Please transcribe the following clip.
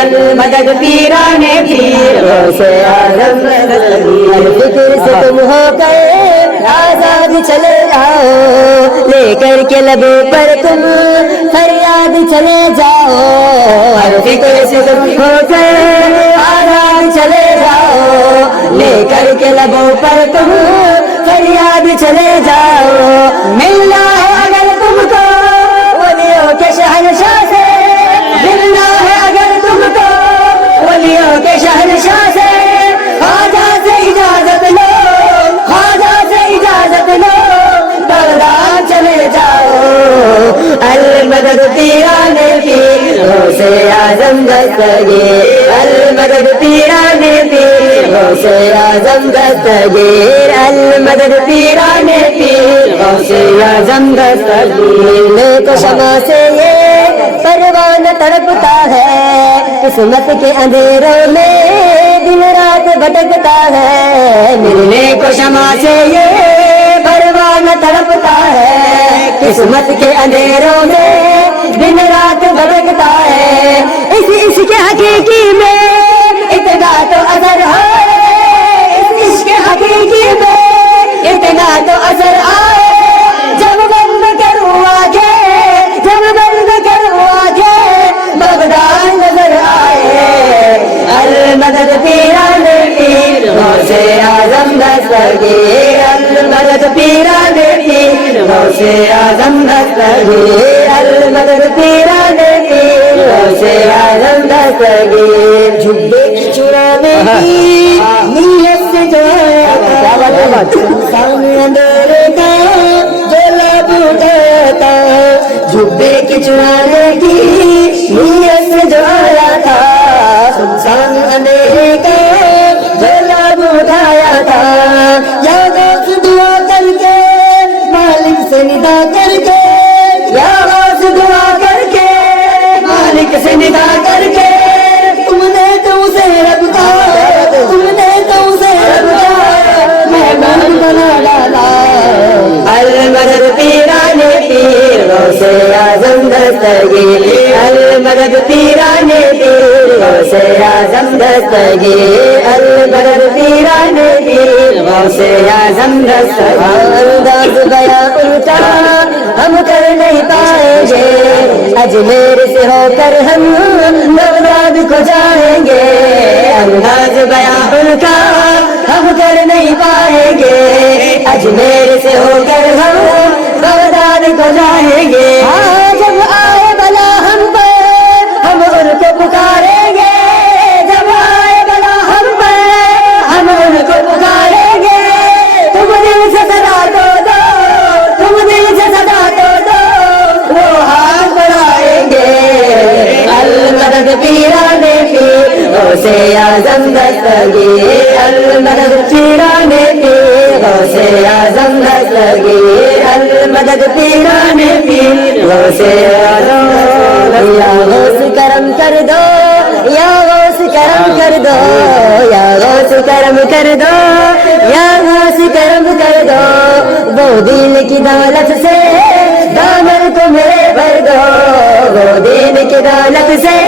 المدد پیران پیر غوث اعظم دستگیر فکر سے تم ہو گئے آزاد چلے جاؤ لے کر کے لبوں پر تم فریاد چلے جاؤ ہر فکر سے تم ہو گئے آزاد چلے جاؤ لے کر کے لبوں پر تم فریاد چلے جاؤ ملنا ہے اگر تم کو ولیوں کے شہنشاہ سے ملنا ہے اگر تم کو ولیوں کے شہنشاہ سے خواجہ سے اجازت لو خواجہ سے اجازت لو بغداد چلے جاؤ المدد پیران پیر غوث اعظم دستگیر المدد پیران پیر غوث اعظم دستگیر المدد پیران پیر غوث اعظم دستگیر ملنے کو شمع سے یہ پروانہ تڑپتا ہے قسمت کے اندھیروں میں دن رات بھٹکتا ہے ملنے کو شمع سے یہ پروانہ تڑپتا ہے قسمت کے اندھیروں میں دن رات بھٹکتا ہے اس عشق حقیقی میں اتنا تو اثر ہے اس عشق حقیقی میں اتنا تو اثر آئے جب بند کروں آنکھیں جب بند کروں آنکھیں بغداد نظر آئے المدد پیران پیر غوث اعظم دستگیر المدد پیران پیر غوث اعظم دستگیر المدد پیران پیر غوث اعظم دستگیر جھبے کی چرانے کی نیت سے جو سامنے اندھیرے کا جلا بوٹاتا جھبے کی چرانے کی نیت سے جو آیا تھا سنسان اندھیرے کا جلا بوٹایا تھا یا غوث دعا کر کے مالک سے ندا کر کے یا غوث دعا کر کے مالک سے ندا کر کے تم نے تو اسے رب کا تم نے تو اسے رب کا مہمان بنا ڈالا المدد پیران پیر غوث اعظم دستگیر المدد پیران پیر غوث اعظم دستگیر المدد پیران پیر غوث اعظم دستگیر انداز گیا الٹا ہم کر نہیں پائیں گے اجمیر سے ہو کر ہم بغداد کو جائیں گے انداز بیاں ان کا ہم کر نہیں پائیں گے اجمیر سے ہو کر ہم بغداد کو جائیں گے ہاں جب آئے بلا ہم پر ہم ان کو پکاریں گے جب آئے بلا ہم پر ہم ان کو پکاریں گے تم دل سے صدا تو دو تم دل سے صدا تو دو وہ ہاتھ بڑھائیں گے المدد پیران پیر غوث اعظم دستگیر المدد پیران پیر غوث اعظم دستگیر المدد پیران پیر غوث اعظم یا غوث کرم کر دو یا غوث کرم کر دو یا غوث کرم کر دو یا غوث کرم کر دو وہ دین کی دولت سے دامن کو میرے بھر دو وہ دین کی دولت سے